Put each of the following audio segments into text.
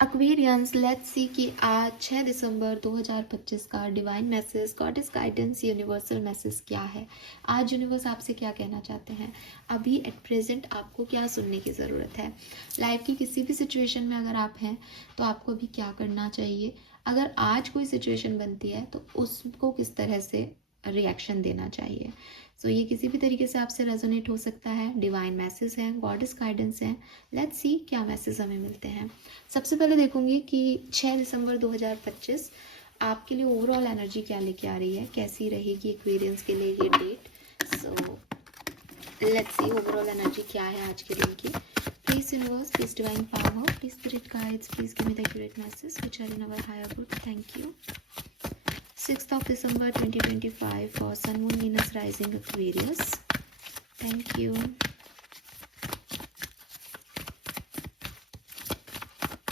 Aquarians, let's see कि आज 6 दिसंबर 2025 का divine message, goddess guidance, universal message क्या है। आज यूनिवर्स आपसे क्या कहना चाहते हैं, अभी एट प्रेजेंट आपको क्या सुनने की ज़रूरत है। लाइफ की किसी भी सिचुएशन में अगर आप हैं तो आपको अभी क्या करना चाहिए। अगर आज कोई सिचुएशन बनती है तो उसको किस तरह से रिएक्शन देना चाहिए। सो ये किसी भी तरीके से आपसे रेजोनेट हो सकता है। डिवाइन मैसेज है, गॉडेस गाइडेंस है। लेट्स सी क्या मैसेज हमें मिलते हैं। सबसे पहले देखूंगी कि 6 दिसंबर 2025 आपके लिए ओवरऑल एनर्जी क्या लेके आ रही है, कैसी रहेगी एक्वेरियंस के लिए ये date. So let's see overall energy क्या है आज के दिन की। Please universe, please divine power, please spirit guides, please give me the accurate message which are in our higher good. Thank you. 6th of December 2025 for Sun, Moon, Venus rising Aquarius. Thank you.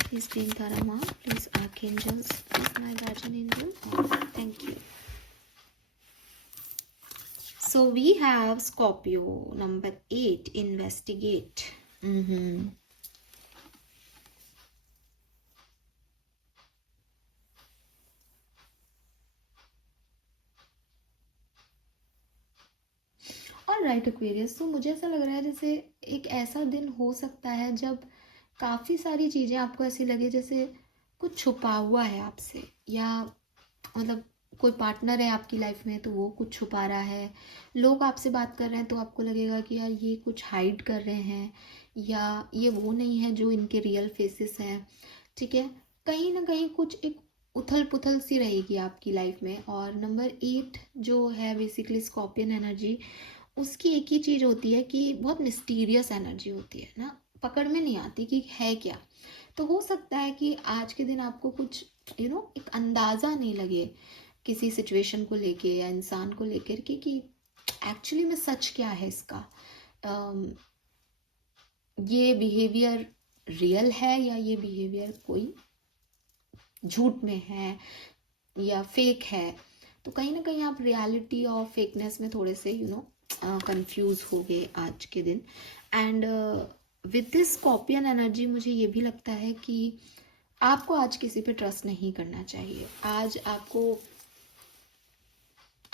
Please Queen Dharma, please Archangels, please my guardian angel. Thank you. So we have Scorpio, number 8, investigate. Alright Aquarius, तो मुझे ऐसा लग रहा है जैसे एक ऐसा दिन हो सकता है जब काफ़ी सारी चीज़ें आपको ऐसी लगे जैसे कुछ छुपा हुआ है आपसे, या मतलब कोई पार्टनर है आपकी लाइफ में तो वो कुछ छुपा रहा है। लोग आपसे बात कर रहे हैं तो आपको लगेगा कि यार ये कुछ हाइड कर रहे हैं, या ये वो नहीं है जो इनके रियल फेसेस हैं। ठीक है, कहीं ना कहीं कुछ एक उथल पुथल सी रहेगी आपकी लाइफ में। और नंबर 8 जो है बेसिकली स्कॉर्पियन एनर्जी, उसकी एक ही चीज़ होती है कि बहुत मिस्टीरियस एनर्जी होती है ना, पकड़ में नहीं आती कि है क्या। तो हो सकता है कि आज के दिन आपको कुछ एक अंदाज़ा नहीं लगे किसी सिचुएशन को लेके या इंसान को लेकर कि एक्चुअली में सच क्या है इसका। ये बिहेवियर रियल है या ये बिहेवियर कोई झूठ में है या फेक है। तो कहीं ना कहीं आप रियलिटी और फेकनेस में थोड़े से कंफ्यूज हो गए आज के दिन। And with this scorpion energy मुझे ये भी लगता है कि आपको आज किसी पे ट्रस्ट नहीं करना चाहिए। आज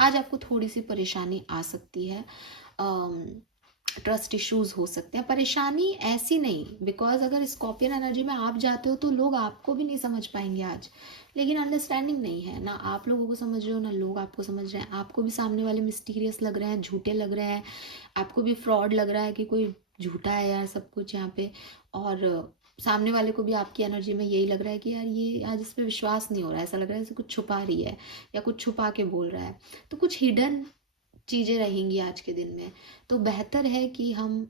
आपको थोड़ी सी परेशानी आ सकती है, ट्रस्ट इश्यूज हो सकते हैं। परेशानी ऐसी नहीं, बिकॉज अगर स्कॉर्पियन एनर्जी में आप जाते हो तो लोग आपको भी नहीं समझ पाएंगे आज। लेकिन अंडरस्टैंडिंग नहीं है ना, आप लोगों को समझ रहे हो ना लोग आपको समझ रहे हैं। आपको भी सामने वाले मिस्टीरियस लग रहे हैं, झूठे लग रहे हैं, आपको भी फ्रॉड लग रहा है कि कोई झूठा है यार सब कुछ यहाँ पे। और सामने वाले को भी आपकी एनर्जी में यही लग रहा है कि यार ये आज इस पर विश्वास नहीं हो रहा है, ऐसा लग रहा है जैसे कुछ छुपा रही है या कुछ छुपा के बोल रहा है। तो कुछ हिडन चीज़ें रहेंगी आज के दिन में। तो बेहतर है कि हम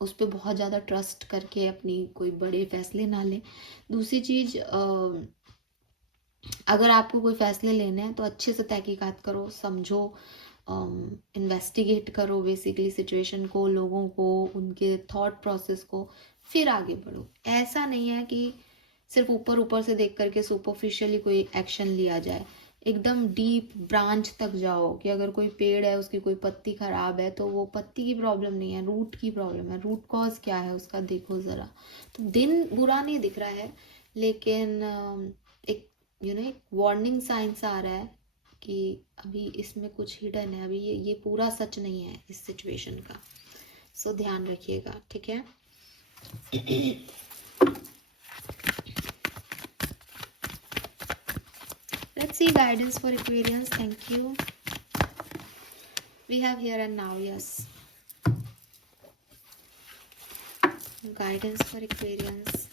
उस पर बहुत ज़्यादा ट्रस्ट करके अपनी कोई बड़े फैसले ना लें। दूसरी चीज़, अगर आपको कोई फैसले लेने हैं तो अच्छे से तहकीकात करो, समझो, इन्वेस्टिगेट करो बेसिकली सिचुएशन को, लोगों को, उनके थॉट प्रोसेस को, फिर आगे बढ़ो। ऐसा नहीं है कि सिर्फ ऊपर ऊपर से देख करके सुपरफिशियली कोई एक्शन लिया जाए। एकदम डीप ब्रांच तक जाओ कि अगर कोई पेड़ है उसकी कोई पत्ती खराब है तो वो पत्ती की प्रॉब्लम नहीं है, रूट की प्रॉब्लम है। रूट कॉज क्या है उसका देखो ज़रा। तो दिन बुरा नहीं दिख रहा है, लेकिन एक एक वार्निंग साइंस आ रहा है कि अभी इसमें कुछ हिडन है, अभी ये पूरा सच नहीं है इस सिचुएशन का। सो ध्यान रखिएगा, ठीक है। Let's see guidance for Aquarians. Thank you. We have here and now, yes. Guidance for Aquarians.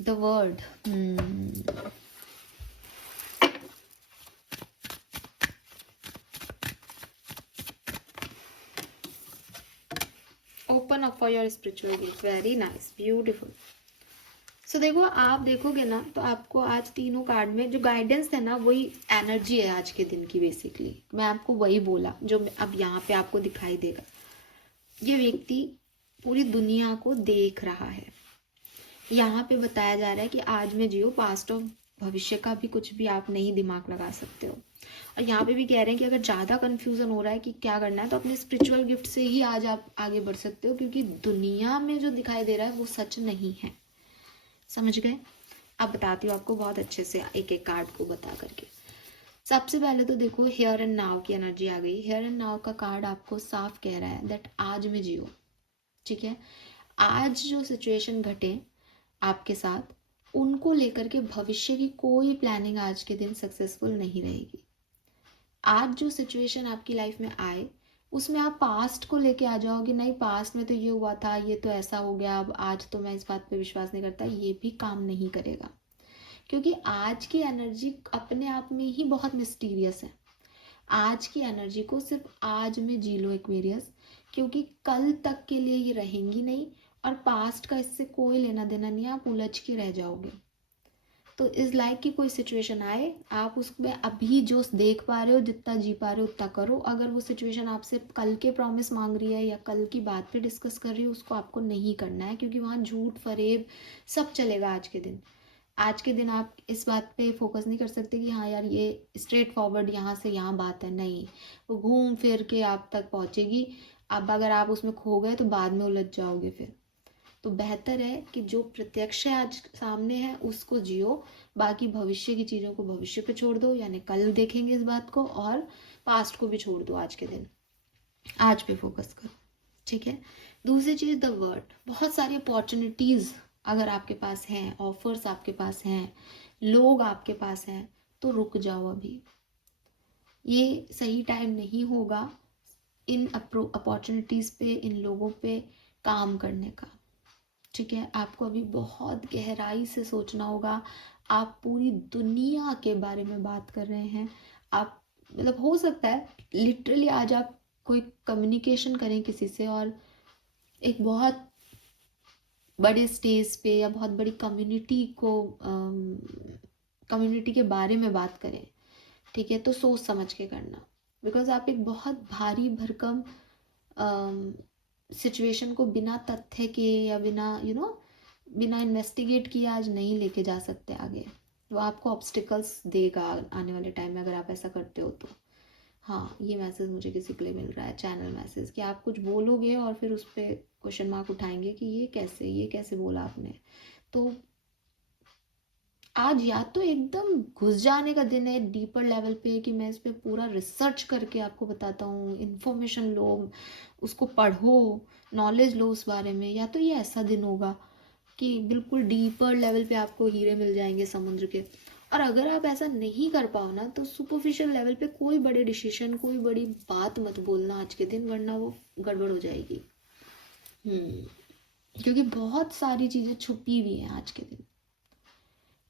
The word. Open up for your spiritual gift. Very nice. Beautiful. सो देखो, आप देखोगे ना तो आपको आज तीनों कार्ड में जो गाइडेंस है ना वही एनर्जी है आज के दिन की। बेसिकली मैं आपको वही बोला जो अब यहाँ पे आपको दिखाई देगा। ये व्यक्ति पूरी दुनिया को देख रहा है। यहाँ पे बताया जा रहा है कि आज में जियो, पास्ट ऑफ भविष्य का भी कुछ भी आप नहीं दिमाग लगा सकते हो। और यहाँ पे भी कह रहे हैं कि अगर ज़्यादा कन्फ्यूज़न हो रहा है कि क्या करना है, तो अपने स्पिरिचुअल गिफ्ट से ही आज आप आगे बढ़ सकते हो, क्योंकि दुनिया में जो दिखाई दे रहा है वो सच नहीं है। समझ गए? अब बताती हूँ आपको बहुत अच्छे से एक एक कार्ड को बता करके। सबसे पहले तो देखो, हियर एंड नाउ की एनर्जी आ गई। हियर एंड नाउ का कार्ड आपको साफ कह रहा है दैट आज में जियो। ठीक है, आज जो सिचुएशन घटे आपके साथ, उनको लेकर के भविष्य की कोई प्लानिंग आज के दिन सक्सेसफुल नहीं रहेगी। आज जो सिचुएशन आपकी लाइफ में आए, उसमें आप पास्ट को लेके आ जाओगे, नहीं पास्ट में तो ये हुआ था, ये तो ऐसा हो गया, अब आज तो मैं इस बात पे विश्वास नहीं करता, ये भी काम नहीं करेगा। क्योंकि आज की एनर्जी अपने आप में ही बहुत मिस्टीरियस है। आज की एनर्जी को सिर्फ आज में जी लो एक्वेरियस, क्योंकि कल तक के लिए ये रहेंगी नहीं, और पास्ट का इससे कोई लेना देना नहीं है, आप उलझ के रह जाओगे। तो इस लाइक की कोई सिचुएशन आए, आप उसमें अभी जो देख पा रहे हो, जितना जी पा रहे हो उतना करो। अगर वो सिचुएशन आपसे कल के प्रॉमिस मांग रही है या कल की बात पे डिस्कस कर रही है, उसको आपको नहीं करना है, क्योंकि वहाँ झूठ फरेब सब चलेगा आज के दिन। आज के दिन आप इस बात पे फोकस नहीं कर सकते कि हाँ यार ये स्ट्रेट फॉरवर्ड यहाँ से यहाँ बात है, नहीं, वो घूम फिर के आप तक पहुँचेगी। अब अगर आप उसमें खो गए तो बाद में उलझ जाओगे फिर। तो बेहतर है कि जो प्रत्यक्ष आज सामने है उसको जियो, बाकी भविष्य की चीज़ों को भविष्य पे छोड़ दो, यानी कल देखेंगे इस बात को, और पास्ट को भी छोड़ दो आज के दिन, आज पे फोकस करो। ठीक है, दूसरी चीज़ द वर्ड। बहुत सारी अपॉर्चुनिटीज़ अगर आपके पास हैं, ऑफर्स आपके पास हैं, लोग आपके पास हैं, तो रुक जाओ अभी। ये सही टाइम नहीं होगा इन अपॉर्चुनिटीज़ पे, इन लोगों पे काम करने का। ठीक है, आपको अभी बहुत गहराई से सोचना होगा। आप पूरी दुनिया के बारे में बात कर रहे हैं। आप मतलब हो सकता है लिटरली आज आप कोई कम्युनिकेशन करें किसी से, और एक बहुत बड़े स्टेज पे या बहुत बड़ी कम्युनिटी के बारे में बात करें। ठीक है, तो सोच समझ के करना, बिकॉज आप एक बहुत भारी भरकम सिचुएशन को बिना तथ्य के या बिना बिना इन्वेस्टिगेट किए आज नहीं लेके जा सकते आगे। वो आपको ऑब्स्टिकल्स देगा आने वाले टाइम में अगर आप ऐसा करते हो तो। हाँ, ये मैसेज मुझे किसी के लिए मिल रहा है, चैनल मैसेज, कि आप कुछ बोलोगे और फिर उस पर क्वेश्चन मार्क उठाएंगे कि ये कैसे बोला आपने। तो आज या तो एकदम घुस जाने का दिन है डीपर लेवल पे, कि मैं इस पे पूरा रिसर्च करके आपको बताता हूँ, इन्फॉर्मेशन लो, उसको पढ़ो, नॉलेज लो उस बारे में, या तो ये ऐसा दिन होगा कि बिल्कुल डीपर लेवल पे आपको हीरे मिल जाएंगे समुद्र के। और अगर आप ऐसा नहीं कर पाओ ना, तो सुपरफिशियल लेवल पे कोई बड़े डिसीजन, कोई बड़ी बात मत बोलना आज के दिन, वरना वो गड़बड़ हो जाएगी। क्योंकि बहुत सारी चीज़ें छुपी हुई हैं आज के दिन,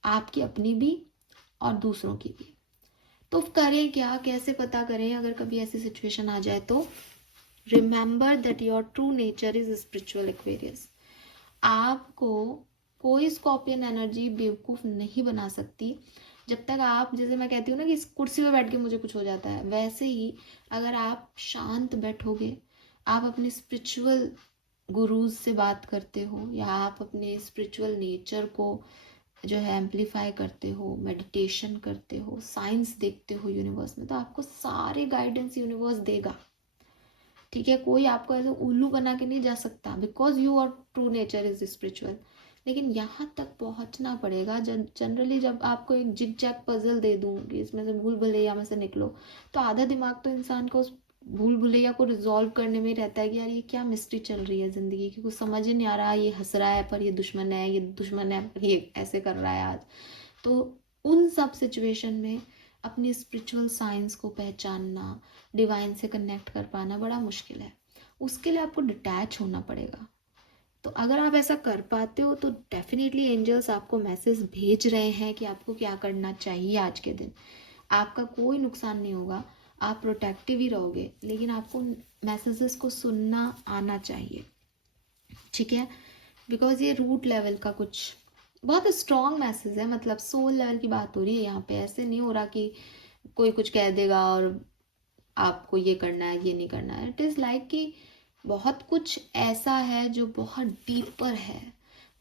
आपकी अपनी भी और दूसरों की भी। तो करें क्या, कैसे पता करें अगर कभी ऐसी सिचुएशन आ जाए तो? Remember that your true nature is spiritual Aquarius. आपको कोई स्कॉर्पियन एनर्जी बेवकूफ़ नहीं बना सकती। जब तक आप, जैसे मैं कहती हूँ ना कि इस कुर्सी पे बैठ के मुझे कुछ हो जाता है, वैसे ही अगर आप शांत बैठोगे, आप अपने स्पिरिचुअल गुरुज से बात करते हो, या आप अपने स्पिरिचुअल नेचर को जो है एम्पलीफाई करते हो, मेडिटेशन करते हो, साइंस देखते हो यूनिवर्स में, तो आपको सारे गाइडेंस यूनिवर्स देगा। ठीक है, कोई आपको ऐसे उल्लू बना के नहीं जा सकता, because you are true nature is spiritual. लेकिन यहाँ तक पहुँचना पड़ेगा। जनरली जब आपको एक जिग जैग पजल दे दूँ कि इसमें से भूल भुलैया में से निकलो, तो आधा दिमाग तो इंसान को उस भूल भुलैया को रिजॉल्व करने में रहता है कि यार ये क्या मिस्ट्री चल रही है ज़िंदगी की, कुछ समझ ही नहीं आ रहा, ये हंस रहा है पर ये दुश्मन है, ये दुश्मन है पर ये ऐसे कर रहा है आज। तो उन सब सिचुएशन में अपनी स्पिरिचुअल साइंस को पहचानना, डिवाइन से कनेक्ट कर पाना बड़ा मुश्किल है। उसके लिए आपको डिटैच होना पड़ेगा। तो अगर आप ऐसा कर पाते हो तो डेफिनेटली एंजल्स आपको मैसेज भेज रहे हैं कि आपको क्या करना चाहिए आज के दिन। आपका कोई नुकसान नहीं होगा, आप प्रोटेक्टिव ही रहोगे, लेकिन आपको मैसेजेस को सुनना आना चाहिए। ठीक है, बिकॉज ये रूट लेवल का कुछ बहुत स्ट्रॉन्ग मैसेज है, मतलब सोल लेवल की बात हो रही है यहाँ पे। ऐसे नहीं हो रहा कि कोई कुछ कह देगा और आपको ये करना है ये नहीं करना है। इट इज़ लाइक कि बहुत कुछ ऐसा है जो बहुत डीपर है,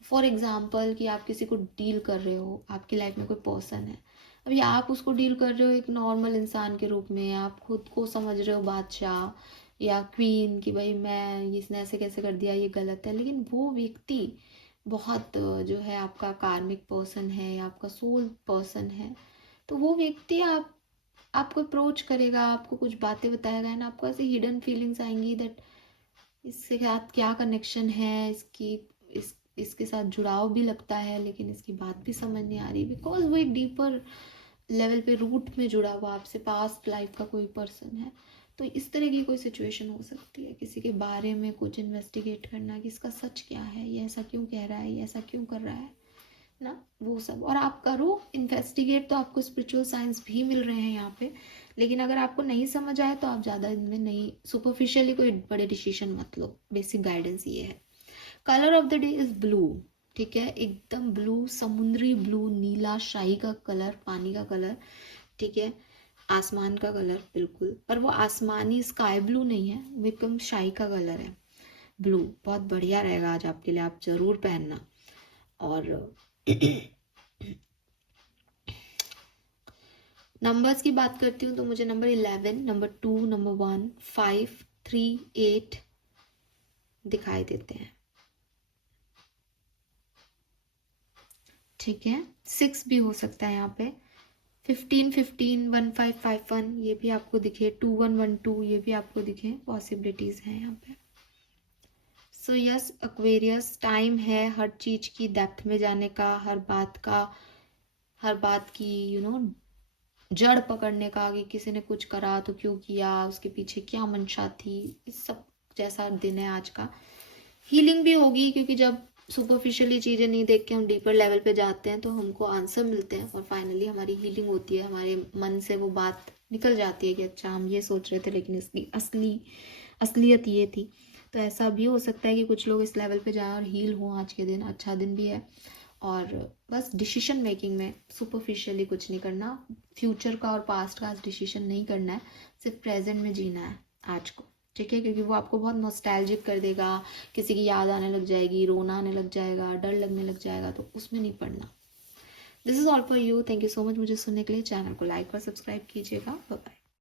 फॉर एग्जाम्पल कि आप किसी को डील कर रहे हो, आपकी लाइफ में कोई पर्सन है, अभी आप उसको डील कर रहे हो एक नॉर्मल इंसान के रूप में, आप खुद को समझ रहे हो बादशाह या क्वीन कि भाई मैं, इसने ऐसे कैसे कर दिया, ये गलत है, लेकिन वो व्यक्ति बहुत जो है आपका कार्मिक पर्सन है या आपका सोल पर्सन है। तो वो व्यक्ति आपको अप्रोच करेगा, आपको कुछ बातें बताएगा एंड आपको ऐसे हिडन फीलिंग्स आएंगी दैट इसके साथ क्या कनेक्शन है, इसके साथ जुड़ाव भी लगता है, लेकिन इसकी बात भी समझ नहीं आ रही, बिकॉज वो एक डीपर लेवल पे रूट में जुड़ा हुआ आपसे पास्ट लाइफ का कोई पर्सन है। तो इस तरह की कोई सिचुएशन हो सकती है, किसी के बारे में कुछ इन्वेस्टिगेट करना कि इसका सच क्या है, ये ऐसा क्यों कह रहा है, ये ऐसा क्यों कर रहा है ना, वो सब। और आप करो इन्वेस्टिगेट तो आपको स्पिरिचुअल साइंस भी मिल रहे हैं यहाँ पे, लेकिन अगर आपको नहीं समझ आए तो आप ज़्यादा इनमें नहीं, सुपरफिशियली कोई बड़े डिसीजन मत लो। बेसिक गाइडेंस ये है। Colour of the day is blue, ठीक है, एकदम ब्लू, समुद्री ब्लू, नीला शाही का कलर, पानी का कलर, ठीक है, आसमान का कलर बिल्कुल, पर वो आसमानी स्काई ब्लू नहीं है, वो एकदम शाही का कलर है ब्लू। बहुत बढ़िया रहेगा आज आपके लिए, आप जरूर पहनना। और नंबर्स की बात करती हूँ तो मुझे नंबर 11, नंबर 2, नंबर 1, 5, 3, 8 दिखाई देते हैं, ठीक है। 6 भी हो सकता है यहाँ पे, 15, 15, 1551 ये भी आपको दिखे, 2112 ये भी आपको दिखे, पॉसिबिलिटीज हैं यहाँ पे। सो यस एक्वेरियस, टाइम है हर चीज की डेप्थ में जाने का, हर बात की जड़ पकड़ने का, कि किसी ने कुछ करा तो क्यों किया, उसके पीछे क्या मंशा थी, इस सब जैसा दिन है आज का। हीलिंग भी होगी, क्योंकि जब सुपरफिशियली चीज़ें नहीं देख के हम डीपर लेवल पे जाते हैं तो हमको आंसर मिलते हैं और फाइनली हमारी हीलिंग होती है, हमारे मन से वो बात निकल जाती है कि अच्छा हम ये सोच रहे थे लेकिन इसकी असलियत ये थी। तो ऐसा भी हो सकता है कि कुछ लोग इस लेवल पे जाएं और हील हों आज के दिन, अच्छा दिन भी है। और बस डिसीजन मेकिंग में सुपरफिशियली कुछ नहीं करना, फ्यूचर का और पास्ट का डिसीजन नहीं करना है, सिर्फ प्रेजेंट में जीना है आज को, ठीक है, क्योंकि वो आपको बहुत नॉस्टैल्जिक कर देगा, किसी की याद आने लग जाएगी, रोना आने लग जाएगा, डर लगने लग जाएगा, तो उसमें नहीं पड़ना। This is all for you, thank you so much मुझे सुनने के लिए। चैनल को लाइक और सब्सक्राइब कीजिएगा। Bye bye.